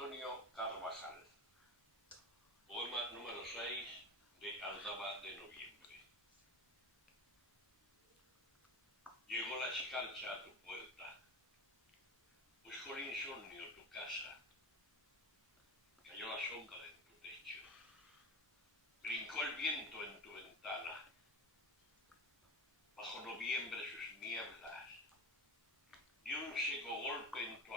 Antonio Carvajal. Poema número 6 de Aldaba de Noviembre. Llegó la escarcha a tu puerta, buscó el insomnio tu casa, cayó la sombra en tu techo, brincó el viento en tu ventana, bajo noviembre sus nieblas, dio un seco golpe en tu